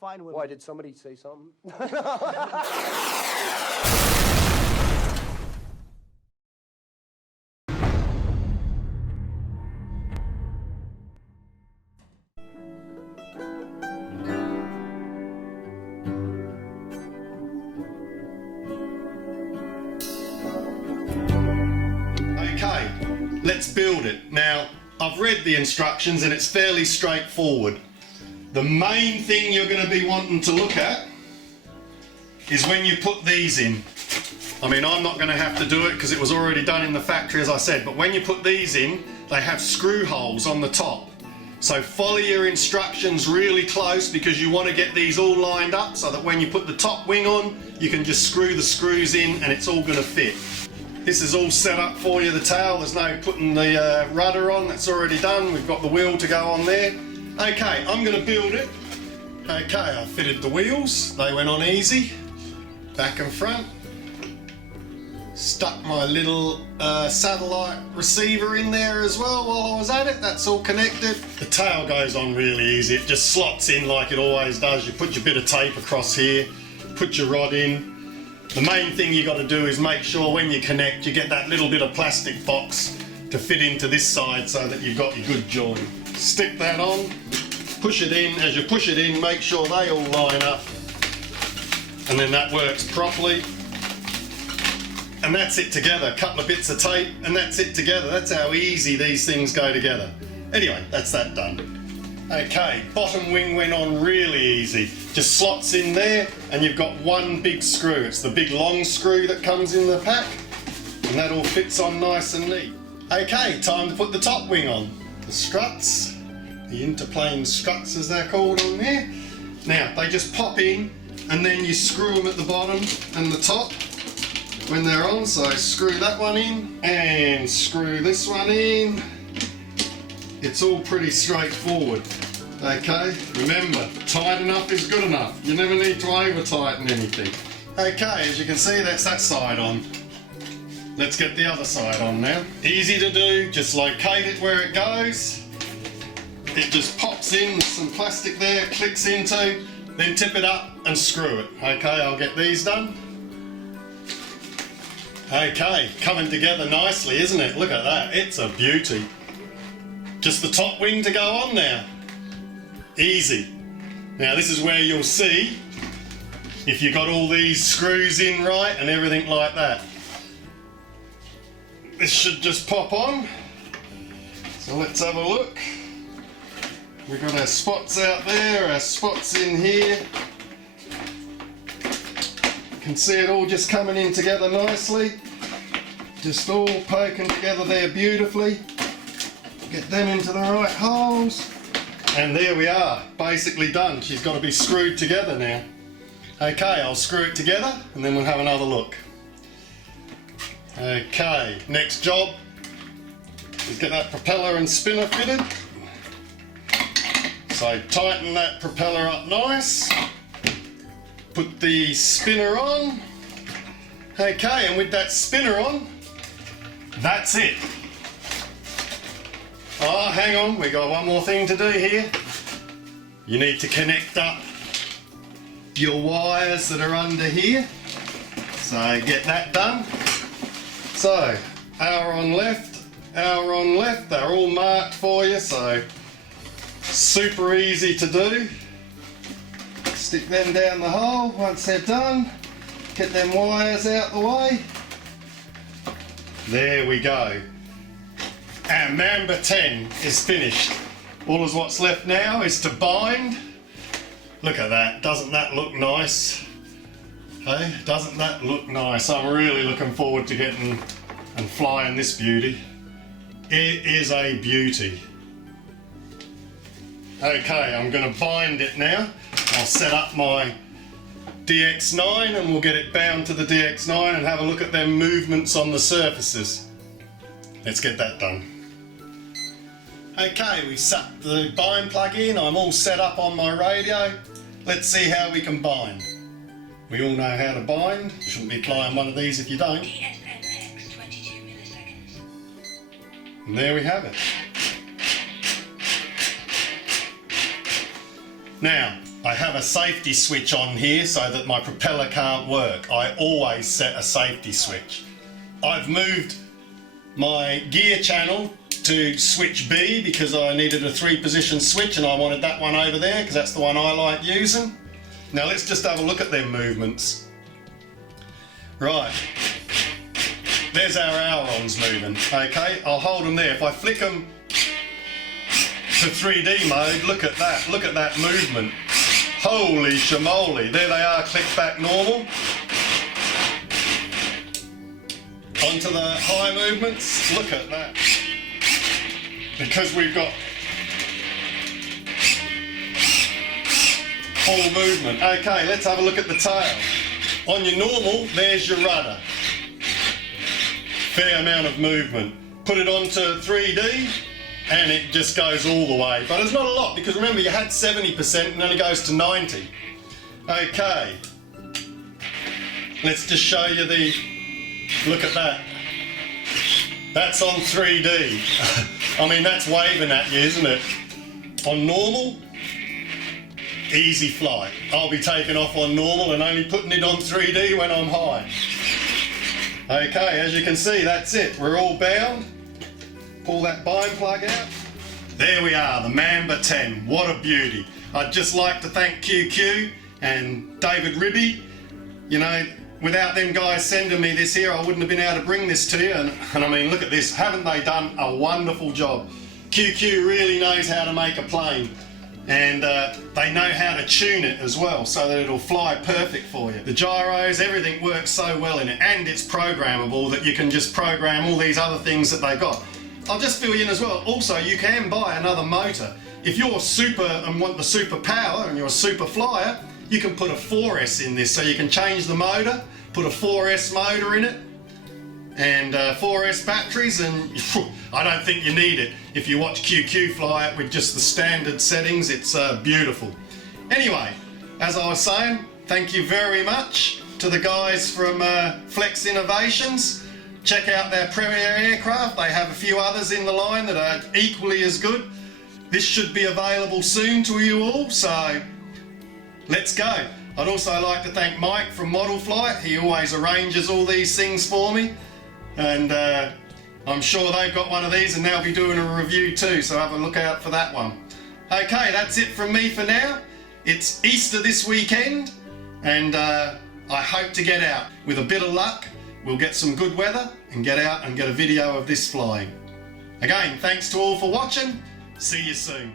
fine women. Why, did somebody say something? Okay, let's build it. Now, I've read the instructions and it's fairly straightforward. The main thing you're going to be wanting to look at is when you put these in. I mean, I'm not going to have to do it because it was already done in the factory, as I said, but when you put these in, they have screw holes on the top. So follow your instructions really close because you want to get these all lined up so that when you put the top wing on, you can just screw the screws in and it's all going to fit. This is all set up for you, the tail. There's no putting the rudder on, that's already done. We've got the wheel to go on there. Okay, I'm going to build it. Okay, I fitted the wheels. They went on easy. Back and front. Stuck my little satellite receiver in there as well while I was at it. That's all connected. The tail goes on really easy. It just slots in like it always does. You put your bit of tape across here, put your rod in. The main thing you got to do is make sure when you connect you get that little bit of plastic box to fit into this side so that you've got your good join. Stick that on, push it in. As you push it in, make sure they all line up and then that works properly. And that's it together. A couple of bits of tape and that's it together. That's how easy these things go together. Anyway, that's that done. Okay, bottom wing went on really easy. Just slots in there and you've got one big screw. It's the big long screw that comes in the pack and that all fits on nice and neat. Okay, time to put the top wing on. The struts, the interplane struts as they're called on there. Now, they just pop in and then you screw them at the bottom and the top when they're on. So screw that one in and screw this one in. It's all pretty straightforward. Okay, remember, tight enough is good enough. You never need to over tighten anything. Okay, as you can see, that's that side on. Let's get the other side on now. Easy to do, just locate it where it goes. It just pops in, there's some plastic there, it clicks into, then tip it up and screw it. Okay, I'll get these done. Okay, coming together nicely, isn't it? Look at that, it's a beauty. Just the top wing to go on now. Easy. Now this is where you'll see if you got all these screws in right and everything like that. This should just pop on. So let's have a look. We've got our spots out there, our spots in here. You can see it all just coming in together nicely. Just all poking together there beautifully. Get them into the right holes. And there we are, basically done. She's got to be screwed together now. Okay, I'll screw it together and then we'll have another look. Okay, next job is get that propeller and spinner fitted. So tighten that propeller up nice. Put the spinner on. Okay, and with that spinner on, that's it. Oh, hang on, we got one more thing to do here. You need to connect up your wires that are under here. So get that done. So, hour on left, they're all marked for you, so super easy to do. Stick them down the hole once they're done. Get them wires out the way. There we go. Our Mamba10 is finished. All is what's left now is to bind. Look at that, doesn't that look nice? Hey, doesn't that look nice? I'm really looking forward to getting and flying this beauty. It is a beauty. Okay, I'm going to bind it now. I'll set up my DX9 and we'll get it bound to the DX9 and have a look at them movements on the surfaces. Let's get that done. Okay, we've set the bind plug in. I'm all set up on my radio. Let's see how we can bind. We all know how to bind. You shouldn't be applying one of these if you don't. And there we have it. Now, I have a safety switch on here so that my propeller can't work. I always set a safety switch. I've moved my gear channel to switch B because I needed a 3-position switch and I wanted that one over there because that's the one I like using. Now let's just have a look at them movements. Right, there's our ailerons moving, okay? I'll hold them there. If I flick them to 3D mode, look at that movement. Holy shamoly, there they are, click back normal. Onto the high movements, look at that. Because we've got full movement. Okay, let's have a look at the tail. On your normal, there's your rudder. Fair amount of movement. Put it onto 3D and it just goes all the way. But it's not a lot because remember you had 70% and then it goes to 90. Okay. Let's just show you the, look at that. That's on 3D. I mean, that's waving at you, isn't it? On normal, easy flight. I'll be taking off on normal and only putting it on 3D when I'm high. Okay, as you can see, that's it. We're all bound. Pull that bind plug out. There we are, the Mamba10. What a beauty. I'd just like to thank QQ and David Ribby. You know, without them guys sending me this here, I wouldn't have been able to bring this to you. And I mean, look at this. Haven't they done a wonderful job? QQ really knows how to make a plane. And they know how to tune it as well so that it'll fly perfect for you. The gyros, everything works so well in it, and it's programmable that you can just program all these other things that they got. I'll just fill you in as well. Also, you can buy another motor. If you're super and want the super power and you're a super flyer, you can put a 4S in this, so you can change the motor, put a 4S motor in it, and 4S batteries, and I don't think you need it. If you watch QQ fly it with just the standard settings, it's beautiful. Anyway, as I was saying, thank you very much to the guys from Flex Innovations. Check out their Premier aircraft. They have a few others in the line that are equally as good. This should be available soon to you all, so let's go. I'd also like to thank Mike from Model Flight. He always arranges all these things for me. And I'm sure they've got one of these and they'll be doing a review too, so have a look out for that one. Okay, that's it from me for now. It's Easter this weekend and I hope to get out. With a bit of luck, we'll get some good weather and get out and get a video of this flying. Again, thanks to all for watching. See you soon.